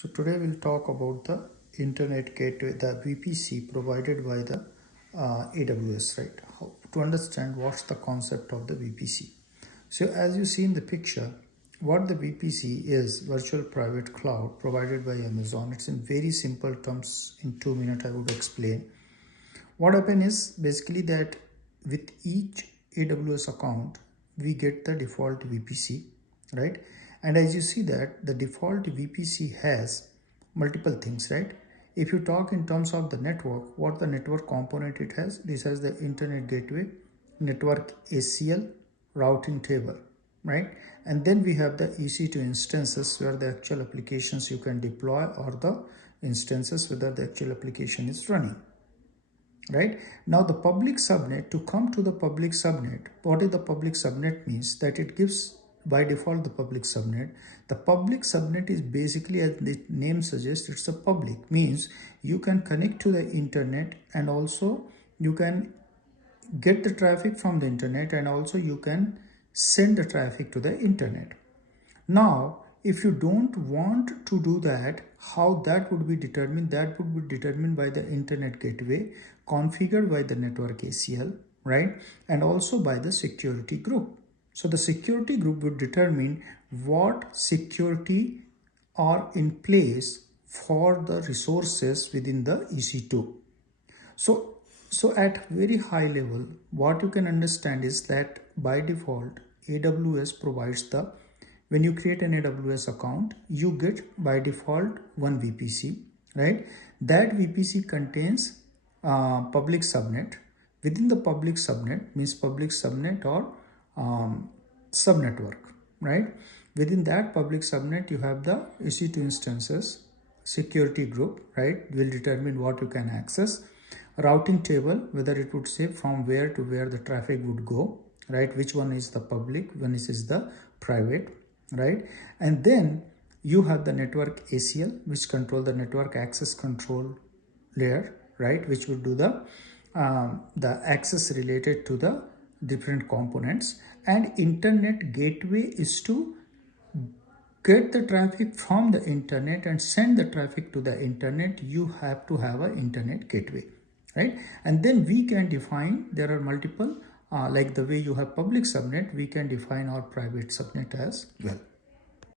So today we'll talk about the internet gateway, the VPC provided by the AWS, right? To understand what's the concept of the VPC. So as you see in the picture, what the VPC is, virtual private cloud provided by Amazon. It's in very simple terms. In 2 minutes I would explain. What happens is basically that with each AWS account, we get the default VPC, right? And as you see that the default VPC has multiple things, right? If you talk in terms of the network, what the network component it has, this has the internet gateway, network ACL, routing table, right? And then we have the EC2 instances where the actual applications you can deploy or the instances whether the actual application is running. Right now, the public subnet, to come to the public subnet, what is the public subnet means that it gives by default the public subnet. The public subnet is basically, as the name suggests, it's a public, means you can connect to the internet and also you can get the traffic from the internet and also you can send the traffic to the internet. Now, if you don't want to do that, how that would be determined? That would be determined by the internet gateway configured by the network ACL, right? And also by the security group. So the security group would determine what security are in place for the resources within the EC2. So at very high level, what you can understand is that by default, AWS provides the, when you create an AWS account, you get by default one VPC, right? That VPC contains public subnet. Within the public subnet means public subnet or subnetwork, right? Within that public subnet, you have the EC2 instances, security group, right? Will determine what you can access. Routing table, whether it would say from where to where the traffic would go, right? Which one is the public, one is the private, right? And then you have the network ACL, which control the network access control layer, right? Which would do the access related to the different components. And internet gateway is to get the traffic from the internet and send the traffic to the internet. You have to have an internet gateway, right? And then we can define, there are multiple, like the way you have public subnet, we can define our private subnet as well.